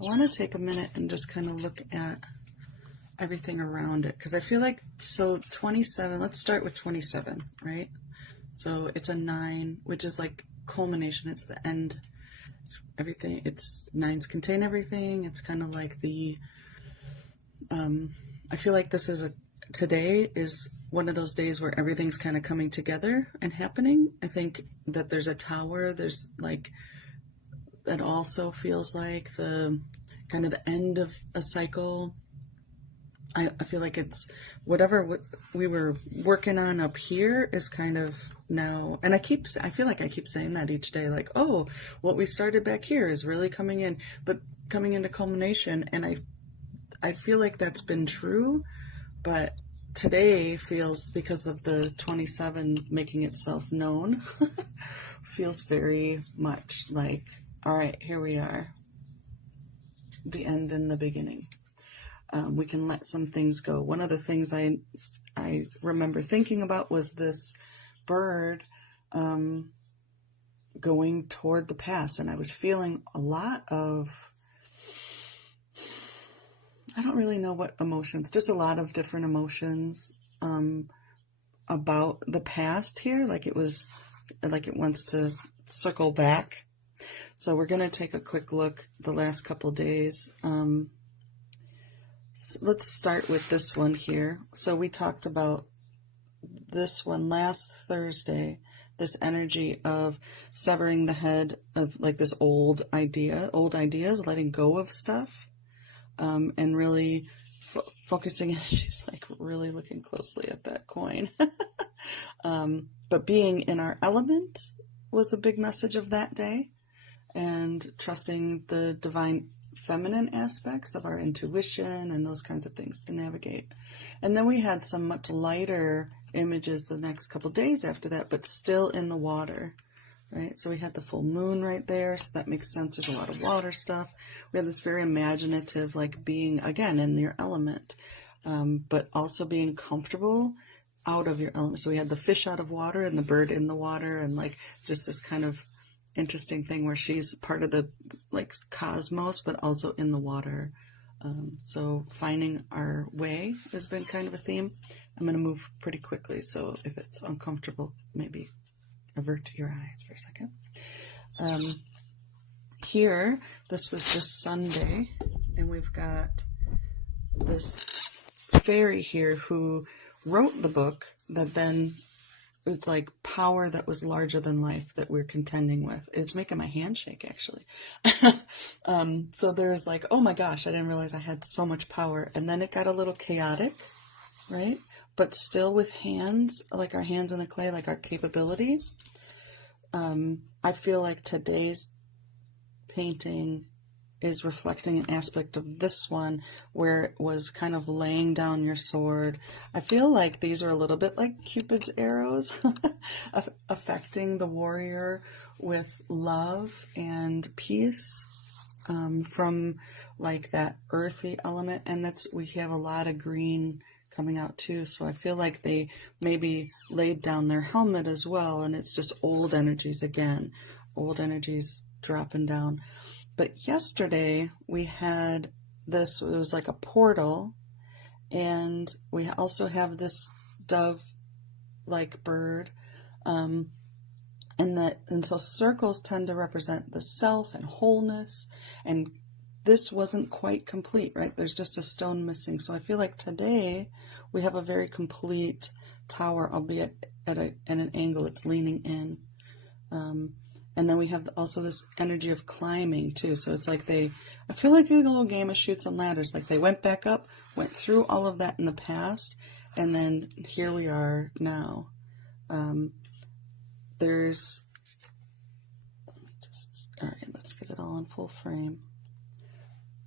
I want to take a minute and just kind of look at everything around it, because I feel like, so 27, let's start with 27, right? So it's a 9, which is like culmination, it's the end, it's everything, it's 9s contain everything. It's kind of like the, I feel like this is today is one of those days where everything's kind of coming together and happening. I think that there's a tower, there's like, that also feels like the kind of the end of a cycle. I feel like it's whatever we were working on up here is kind of now, and I feel like I keep saying that each day, like, oh, what we started back here is really coming in, but coming into culmination. And I feel like that's been true, but today feels, because of the 27 making itself known, feels very much like, all right, here we are, the end and the beginning. We can let some things go. One of the things I remember thinking about was this bird going toward the past, and I was feeling a lot of, I don't really know what emotions, just a lot of different emotions about the past here, like it wants to circle back. So we're going to take a quick look the last couple days. Let's start with this one here. So we talked about this one last Thursday, this energy of severing the head of like this old ideas, letting go of stuff, and really focusing. She's like really looking closely at that coin. But being in our element was a big message of that day, and trusting the divine feminine aspects of our intuition and those kinds of things to navigate. And then we had some much lighter images the next couple days after that, but still in the water, right? So we had the full moon right there, so that makes sense. There's a lot of water stuff. We had this very imaginative, like being, again, in your element, but also being comfortable out of your element. So we had the fish out of water and the bird in the water, and like just this kind of interesting thing where she's part of the like cosmos, but also in the water. So finding our way has been kind of a theme. I'm going to move pretty quickly, so if it's uncomfortable, maybe avert your eyes for a second. Here, this was this Sunday, and we've got this fairy here who wrote the book that then it's like power that was larger than life that we're contending with. It's making my hand shake, actually. So there's like, oh my gosh, I didn't realize I had so much power. And then it got a little chaotic, right? But still with hands, like our hands in the clay, like our capability. I feel like today's painting is reflecting an aspect of this one where it was kind of laying down your sword. I feel like these are a little bit like Cupid's arrows, affecting the warrior with love and peace, from like that earthy element. And we have a lot of green coming out too. So I feel like they maybe laid down their helmet as well, and it's just old energies again, old energies dropping down. But yesterday we had this, it was like a portal, and we also have this dove-like bird, and so circles tend to represent the self and wholeness, and this wasn't quite complete, right? There's just a stone missing. So I feel like today we have a very complete tower, albeit at an angle, it's leaning in. And then we have also this energy of climbing too. So it's like I feel like a little game of chutes and ladders. Like they went back up, went through all of that in the past, and then here we are now. All right, let's get it all in full frame.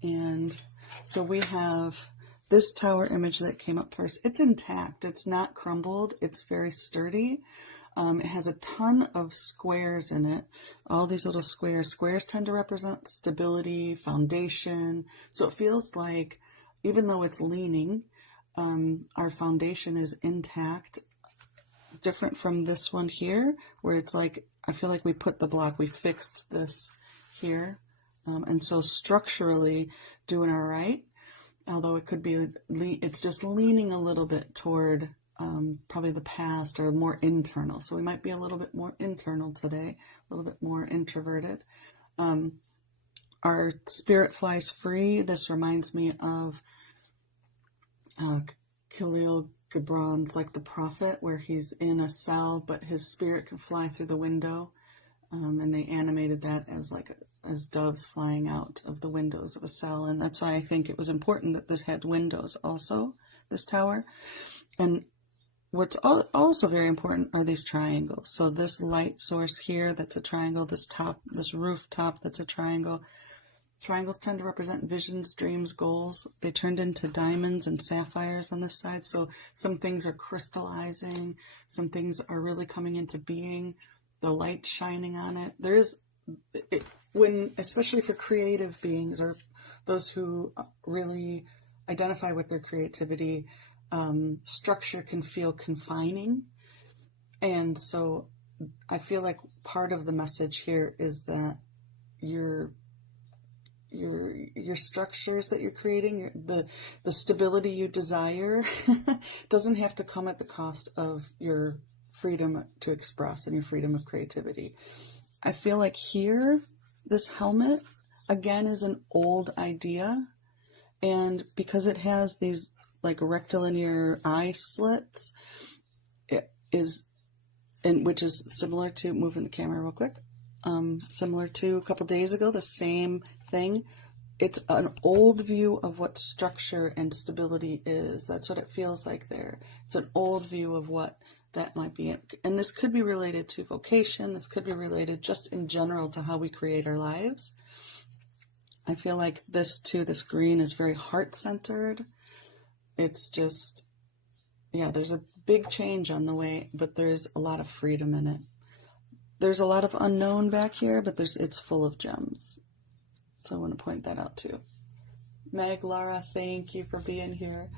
And so we have this tower image that came up first. It's intact. It's not crumbled. It's very sturdy. It has a ton of squares in it, all these little squares. Squares tend to represent stability, foundation. So it feels like, even though it's leaning, our foundation is intact, different from this one here, where it's like, I feel like we put the block, we fixed this here, And so structurally doing all right, although it could be, it's just leaning a little bit toward probably the past or more internal. So we might be a little bit more internal today, a little bit more introverted. Our spirit flies free. This reminds me of Khalil Gibran's Like the Prophet, where he's in a cell, but his spirit can fly through the window. And they animated that as doves flying out of the windows of a cell. And that's why I think it was important that this had windows also, this tower. And what's also very important are these triangles. So this light source here, that's a triangle. This rooftop, that's a triangle. Triangles tend to represent visions, dreams, goals. They turned into diamonds and sapphires on this side. So some things are crystallizing. Some things are really coming into being. The light shining on it. Especially for creative beings or those who really identify with their creativity, structure can feel confining. And so I feel like part of the message here is that your structures that you're creating, the stability you desire doesn't have to come at the cost of your freedom to express and your freedom of creativity. I feel like here, this helmet, again, is an old idea. And because it has these like rectilinear eye slits, which is similar to, moving the camera real quick, similar to a couple days ago, the same thing. It's an old view of what structure and stability is. That's what it feels like there. It's an old view of what that might be. And this could be related to vocation. This could be related just in general to how we create our lives. I feel like this green is very heart-centered. It's just, yeah, there's a big change on the way, but there's a lot of freedom in it. There's a lot of unknown back here, but it's full of gems. So I want to point that out too. Meg, Laura, thank you for being here.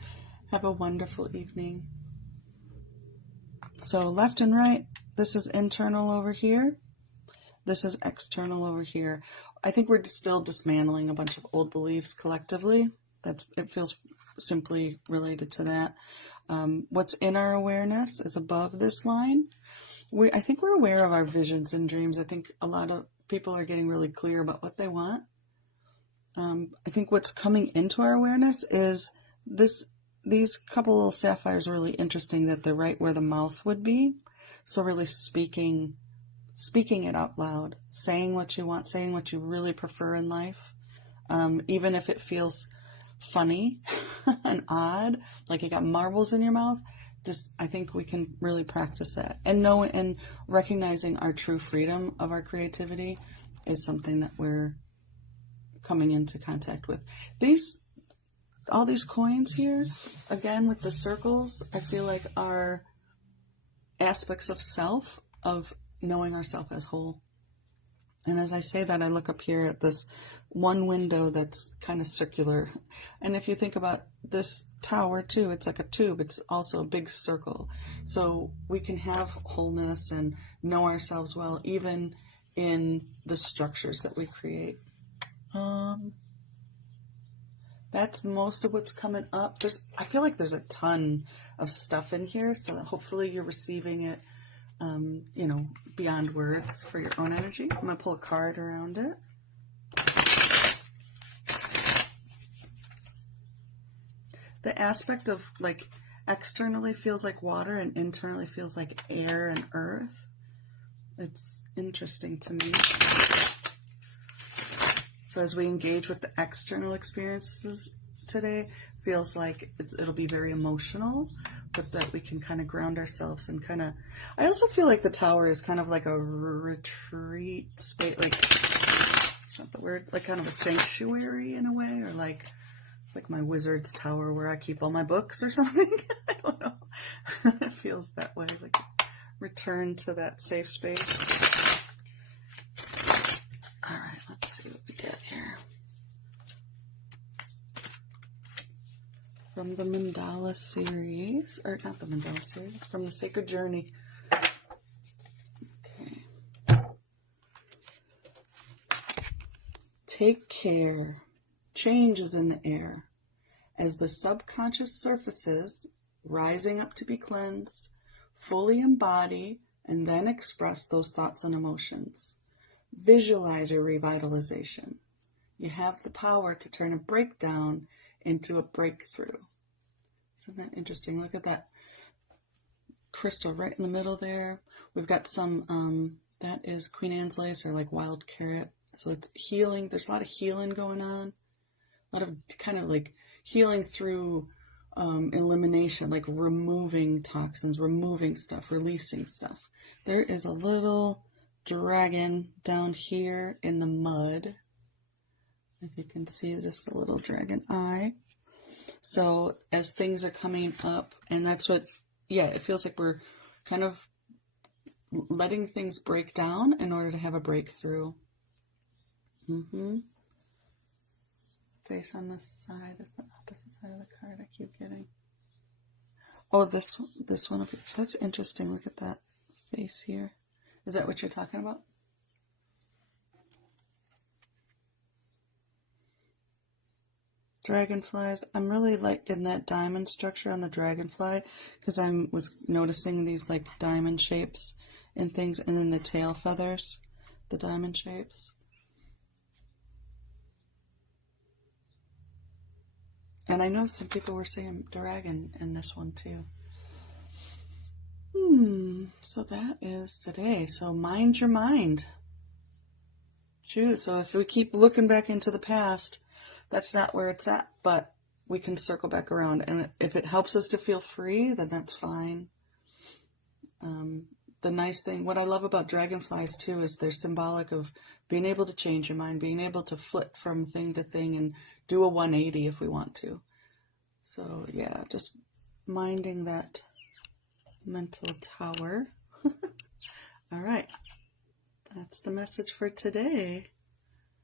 Have a wonderful evening. So left and right, this is internal over here. This is external over here. I think we're still dismantling a bunch of old beliefs collectively. It feels simply related to that. What's in our awareness is above this line. I think we're aware of our visions and dreams. I think a lot of people are getting really clear about what they want. I think what's coming into our awareness is these couple little sapphires are really interesting, that they're right where the mouth would be. So really speaking it out loud, saying what you want, saying what you really prefer in life, even if it feels funny and odd, like you got marbles in your mouth. I think we can really practice that, and recognizing our true freedom of our creativity is something that we're coming into contact with. All these coins here, again with the circles, I feel like are aspects of self, of knowing ourself as whole. And as I say that, I look up here at this one window that's kind of circular. And if you think about this tower too, it's like a tube. It's also a big circle. So we can have wholeness and know ourselves well, even in the structures that we create. That's most of what's coming up. I feel like there's a ton of stuff in here, so hopefully you're receiving it, beyond words for your own energy. I'm going to pull a card around it. The aspect of like externally feels like water and internally feels like air and earth. It's interesting to me. So as we engage with the external experiences today, feels like it'll be very emotional, but that we can kind of ground ourselves and kind of, I also feel like the tower is kind of like a retreat space, like, it's not the word, like kind of a sanctuary in a way, or like, it's like my wizard's tower where I keep all my books or something. I don't know. It feels that way, like return to that safe space. All right, let's see what we get here. From the Mandala series, or not the Mandala series, from the Sacred Journey. Okay. Take care. Change is in the air. As the subconscious surfaces, rising up to be cleansed, fully embody and then express those thoughts and emotions. Visualize your revitalization. You have the power to turn a breakdown into a breakthrough. Isn't that interesting? Look at that crystal right in the middle there. We've got some, that is Queen Anne's lace or like wild carrot. So it's healing. There's a lot of healing going on. A lot of kind of like healing through elimination, like removing toxins, removing stuff, releasing stuff. There is a little dragon down here in the mud. If you can see just a little dragon eye. So as things are coming up, and that's what, yeah, it feels like we're kind of letting things break down in order to have a breakthrough. Face on this side is the opposite side of the card I keep getting. Oh, this one up here. That's interesting. Look at that face here. Is that what you're talking about? Dragonflies. I'm really liking that diamond structure on the dragonfly because I was noticing these like diamond shapes and things, and then the tail feathers, the diamond shapes. And I know some people were saying dragon in this one too. So that is today. So mind your mind. Choose. So if we keep looking back into the past, that's not where it's at, but we can circle back around. And if it helps us to feel free, then that's fine. The nice thing, what I love about dragonflies too, is they're symbolic of being able to change your mind, being able to flip from thing to thing and do a 180 if we want to. So yeah, just minding that mental tower. All right, that's the message for today.